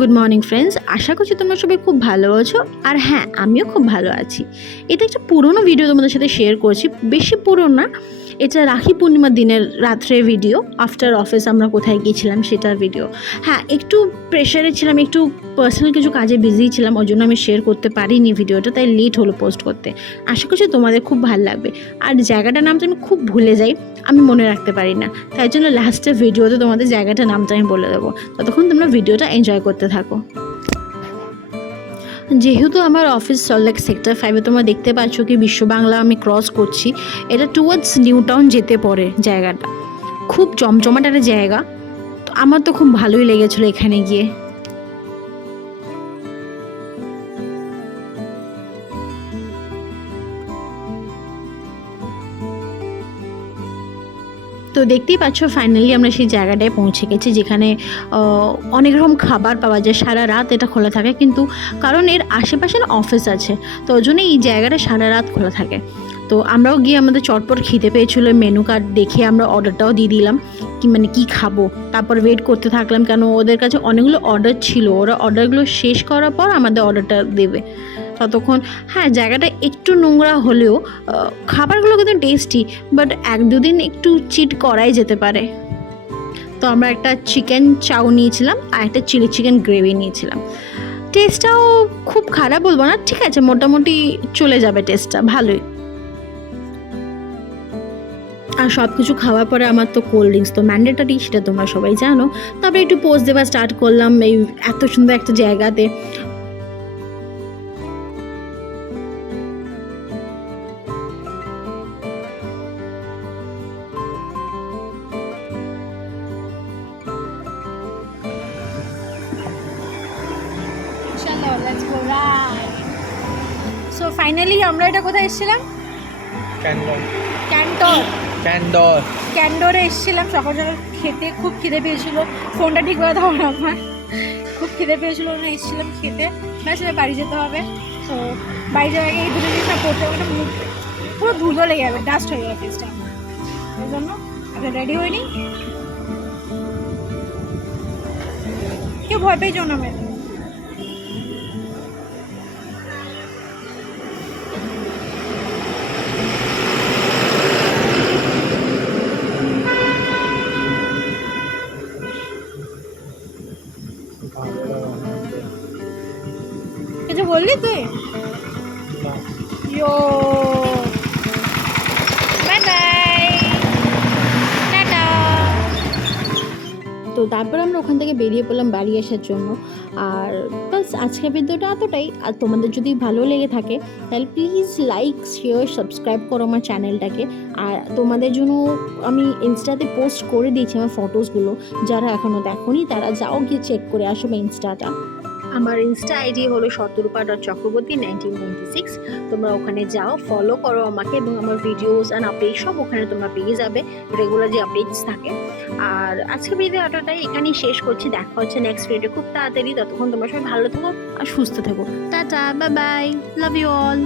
Good morning friends, আশা করছি তোমরা সবাই খুব ভালো আছো। আর হ্যাঁ, আমিও খুব ভালো আছি। এটা একটা পুরোনো ভিডিও তোমাদের সাথে শেয়ার করছি, বেশি পুরনো না। এটা রাখি পূর্ণিমার দিনের রাত্রের ভিডিও। আফটার অফিস আমরা কোথায় গিয়েছিলাম সেটার ভিডিও। হ্যাঁ, একটু প্রেশারে ছিলাম, একটু পার্সোনাল কিছু কাজে বিজি ছিলাম, ওই জন্য আমি শেয়ার করতে পারিনি ভিডিওটা, তাই লেট হলো পোস্ট করতে। আশা করছি তোমাদের খুব ভালো লাগবে। আর জায়গাটার নামটা আমি খুব ভুলে যাই, আমি মনে রাখতে পারি না, তাই জন্য লাস্টের ভিডিওতে তোমাদের জায়গাটার নামটা আমি বলে দেবো। ততক্ষণ তোমরা ভিডিওটা এনজয় করতে থাকো। যেহেতু আমার অফিস সল্টলেক সেক্টর 5-এ, তোমরা দেখতে পাচ্ছ কি বিশ্ব বাংলা আমি ক্রস করছি। এটা টুয়ার্ডস নিউ টাউন যেতে পড়ে জায়গাটা। খুব জমজমাট একটা জায়গা, তো আমার তো খুব ভালোই লেগেছিলো এখানে গিয়ে। তো দেখতেই পাচ্ছ ফাইনালি আমরা সেই জায়গাটায় পৌঁছে গেছি, যেখানে অনেক রকম খাবার পাওয়া যায়। সারা রাত এটা খোলা থাকে, কিন্তু কারণ এর আশেপাশে না অফিস আছে, তো ওই জন্য এই জায়গাটা সারা রাত খোলা থাকে। তো আমরাও গিয়ে আমাদের চটপট খিদে পেয়েছিলো, মেনু কার্ড দেখে আমরা অর্ডারটাও দিয়ে দিলাম, কি খাবো। তারপর ওয়েট করতে থাকলাম, কেন ওদের কাছে অনেকগুলো অর্ডার ছিল, ওরা অর্ডারগুলো শেষ করার পর আমাদের অর্ডারটা দেবে ততক্ষণ। হ্যাঁ, জায়গাটা একটু নোংরা হলেও খাবারগুলো কিন্তু টেস্টি, বাট 1-2 দিন একটু চিট করাই যেতে পারে। তো আমরা একটা চিকেন চাউ নিয়েছিলাম আর একটা চিলি চিকেন গ্রেভি নিয়েছিলাম। টেস্টটাও খুব খারাপ বলবো না, ঠিক আছে, মোটামুটি চলে যাবে, টেস্টটা ভালোই। আর সব কিছু খাওয়ার পরে আমার তো কোল্ড ড্রিঙ্কস তো ম্যান্ডেটারি, সেটা তোমরা সবাই জানো। তারপরে একটু পোস্ট দেওয়া স্টার্ট করলাম এই এত সুন্দর একটা জায়গাতে। সো ফাইনালি আমরা এটা কোথায় এসেছিলাম? ক্যান্ডোরে এসেছিলাম সকাল সকাল খেতে। খুব খিদে পেয়েছিল, ফোনটা ঠিক করে দাও না আমার। খুব খিদে পেয়েছিল, ওখানে এসেছিলাম খেতে। ব্যাস এবার বাড়ি যেতে হবে। তো বাড়ি যাওয়ার আগে এই দুটো জিনিস পড়তে হবে, মুখ পুরো ধুলো লেগে যাবে, ডাস্ট হয়ে যাবে ফেসটা। ওই জন্য আগে রেডি হয়নি। কেউ ভয় পেয়ে যাও না মেয়ে। কিছু বললি তুই? ইয়ো, বাই বাই, টাটা। তো তারপর আমরা ওখান থেকে বেরিয়ে পড়লাম বাড়ি আসার জন্য। আর বাস আজকের ভিডিওটা এতটাই। আর তোমাদের যদি ভালো লেগে থাকে তাহলে প্লিজ লাইক, শেয়ার, সাবস্ক্রাইব করো আমার চ্যানেলটাকে। আর তোমাদের জন্য আমি ইনস্টাতে পোস্ট করে দিয়েছি আমার ফটোসগুলো, যারা এখনও দেখোনি তারা যাও গিয়ে চেক করে আসো ইনস্টাটা। আমার ইনস্টা আইডি হলো শতরূপা.চক্রবর্তী 1996। তোমরা ওখানে যাও, ফলো করো আমাকে, এবং আমার ভিডিওস অ্যান্ড আপডেট সব ওখানে তোমরা পেয়ে যাবে, রেগুলার যে আপডেটস থাকে। আর আজকে ভিডিও এতটাই, এখানেই শেষ করছি। দেখা হচ্ছে নেক্সট ভিডিও খুব তাড়াতাড়ি। ততক্ষণ তোমরা সবাই ভালো থাকো আর সুস্থ থাকো। Tata, bye bye, love you all.